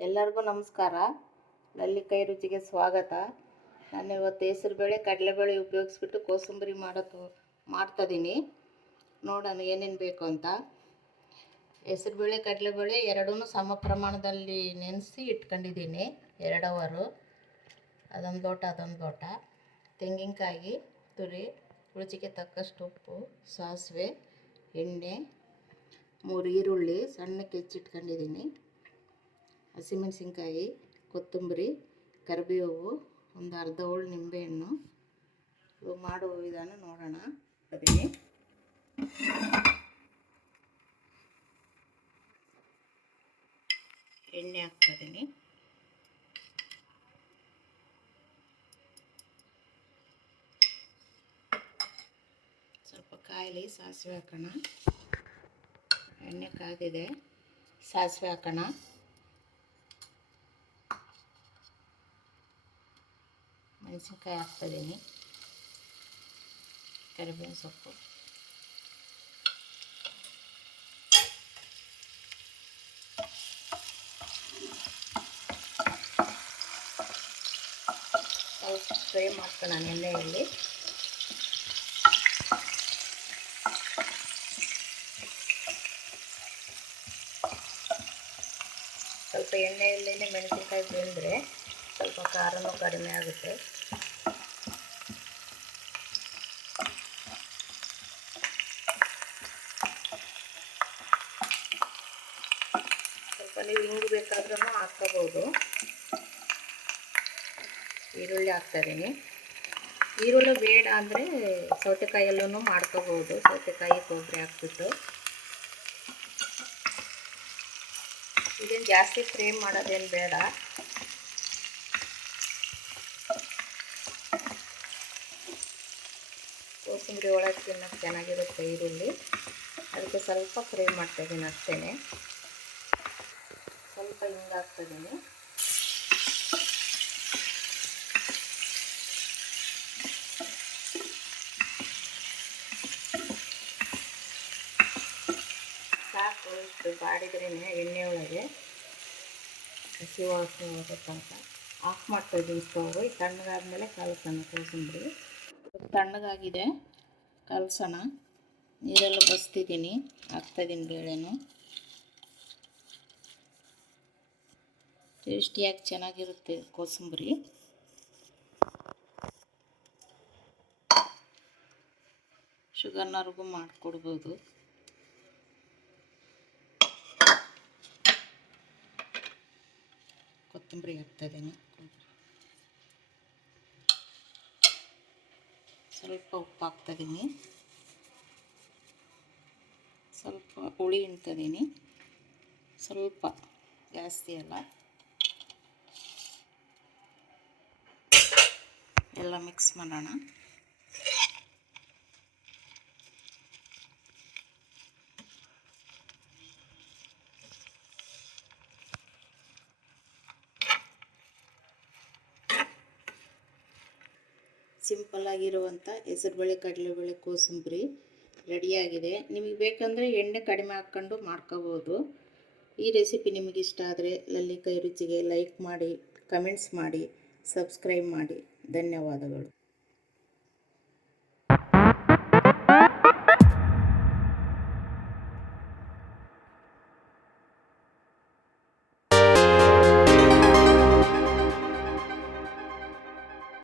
ಎಲ್ಲರಿಗೂ ನಮಸ್ಕಾರ. ನಲ್ಲಿಕಾಯಿ ರುಚಿಗೆ ಸ್ವಾಗತ. ನಾನು ಇವತ್ತು ಹೆಸರುಬೇಳೆ ಕಡಲೆಬೇಳೆ ಉಪಯೋಗಿಸ್ಬಿಟ್ಟು ಕೋಸಂಬರಿ ಮಾಡೋದು ಮಾಡ್ತಾಯಿದ್ದೀನಿ ನೋಡೋಣ ಏನೇನು ಬೇಕು ಅಂತ. ಹೆಸರುಬೇಳೆ ಕಡಲೆಬೇಳೆ ಎರಡೂ ಸಮ ಪ್ರಮಾಣದಲ್ಲಿ ನೆನೆಸಿ ಇಟ್ಕೊಂಡಿದ್ದೀನಿ. ಎರಡು ಅವರು. ಅದೊಂದು ಲೋಟ ಅದೊಂದು ಲೋಟ. ತೆಂಗಿನಕಾಯಿ, ತುರಿ, ರುಚಿಗೆ ತಕ್ಕಷ್ಟು ಉಪ್ಪು, ಸಾಸಿವೆ, ಎಣ್ಣೆ, ಮೂರು ಈರುಳ್ಳಿ ಸಣ್ಣಕ್ಕೆ ಹೆಚ್ಚಿಟ್ಕೊಂಡಿದ್ದೀನಿ. ಹಸಿಮೆಣಸಿನ್ಕಾಯಿ, ಕೊತ್ತಂಬರಿ, ಕರಿಬೇವು, ಒಂದು ಅರ್ಧ ಹೋಳು ನಿಂಬೆಹಣ್ಣು. ಇದು ಮಾಡುವ ವಿಧಾನ ನೋಡೋಣ. ಅದೀನಿ ಎಣ್ಣೆ ಹಾಕ್ತಿದ್ದೀನಿ ಸ್ವಲ್ಪ ಕಾಯಿಲಿ ಸಾಸಿವೆ ಹಾಕೋಣ. ಎಣ್ಣೆ ಕಾದಿದೆ ಸಾಸಿವೆ ಹಾಕೋಣ. ಮೆಣಸಿನ್ಕಾಯಿ ಹಾಕ್ತಿದ್ದೀನಿ ಕರಿಬೇವಿನ ಸೊಪ್ಪು. ಫ್ರೈ ನಾನು ಎಣ್ಣೆಯಲ್ಲಿ. ಸ್ವಲ್ಪ ಎಣ್ಣೆಯಲ್ಲಿ ಮೆಣಸಿನ್ಕಾಯಿ ಬೆಂದರೆ ಸ್ವಲ್ಪ ಖಾರನೂ ಕಡಿಮೆ ಆಗುತ್ತೆ ಸ್ವಲ್ಪ ನೀವು ಹಿಂಗೆ ಬೇಕಾದ್ರೂ ಹಾಕ್ಕೋಬೋದು. ಈರುಳ್ಳಿ ಹಾಕ್ತಾಯಿದ್ದೀನಿ ಈರುಳ್ಳಿ ಬೇಡ ಅಂದರೆ ಸೌತೆಕಾಯಲ್ಲೂ ಮಾಡ್ಕೋಬೋದು. ಸೌತೆಕಾಯಿ, ಕೊಬ್ಬರಿ ಹಾಕ್ಬಿಟ್ಟು. ಇದೇನು ಜಾಸ್ತಿ ಫ್ರೈ ಮಾಡೋದೇನು ಬೇಡ. ಕೋಸಂಬರಿ ಒಳಗೆ ತಿನ್ನೋಕ್ಕೆ ಚೆನ್ನಾಗಿರುತ್ತೆ ಈರುಳ್ಳಿ. ಅದಕ್ಕೆ ಸ್ವಲ್ಪ ಫ್ರೈ ಮಾಡ್ತಾಯಿದ್ದೀನಿ ಅಷ್ಟೇ ಸ್ವಲ್ಪ ಹಿಂಗೆ ಹಾಕ್ತಿದ್ದೀನಿ ಸಾಕು, ಇಷ್ಟು ಬಾಡಿದ್ರೇ ಎಣ್ಣೆ ಒಳಗೆ. ಹಸಿ ವಾಸನೆ ಹೋಗುತ್ತಂತ ಆಫ್ ಮಾಡ್ತಾಯಿದ್ದೀನಿ ಸ್ಟವ್ ತಣ್ಣಗಾದ್ಮೇಲೆ ಕಲಸೋಣ ಕೋಸಂಬರಿ ತಣ್ಣಗಾಗಿದೆ. ಕಲಸೋಣ. ನೀರೆಲ್ಲ ಬಸ್ತಿದ್ದೀನಿ. ಹಾಕ್ತಾಯಿದ್ದೀನಿ ಬೇಳೆನು. ಟೇಸ್ಟಿಯಾಗಿ ಚೆನ್ನಾಗಿರುತ್ತೆ ಕೋಸಂಬರಿ. ಶುಗರ್ನವ್ರಿಗೂ ಮಾಡಿಕೊಡ್ಬೋದು. ಕೊತ್ತಂಬರಿ ಹಾಕ್ತಾಯಿದ್ದೀನಿ ಸ್ವಲ್ಪ ಉಪ್ಪು ಹಾಕ್ತಾಯಿದ್ದೀನಿ ಸ್ವಲ್ಪ ಹುಳಿ ಹಿಂಡ್ತಾಯಿದ್ದೀನಿ ಸ್ವಲ್ಪ ಜಾಸ್ತಿ ಅಲ್ಲ. ಎಲ್ಲ ಮಿಕ್ಸ್ ಮಾಡೋಣ. ಸಿಂಪಲ್ಲಾಗಿರುವಂಥ ಹೆಸರುಬೇಳೆ, ಕಡಲೆಬೇಳೆ, ಕೋಸಂಬರಿ ರೆಡಿಯಾಗಿದೆ ನಿಮಗೆ ಬೇಕಂದರೆ ಎಣ್ಣೆ ಕಡಿಮೆ ಹಾಕ್ಕೊಂಡು ಮಾಡ್ಕೋಬೋದು. ಈ ರೆಸಿಪಿ ನಿಮಗಿಷ್ಟ ಆದರೆ ಲಲ್ಲಿಕಾಯಿ ರುಚಿಗೆ ಲೈಕ್ ಮಾಡಿ ಕಮೆಂಟ್ಸ್ ಮಾಡಿ ಸಬ್ಸ್ಕ್ರೈಬ್ ಮಾಡಿ. ಧನ್ಯವಾದಗಳು.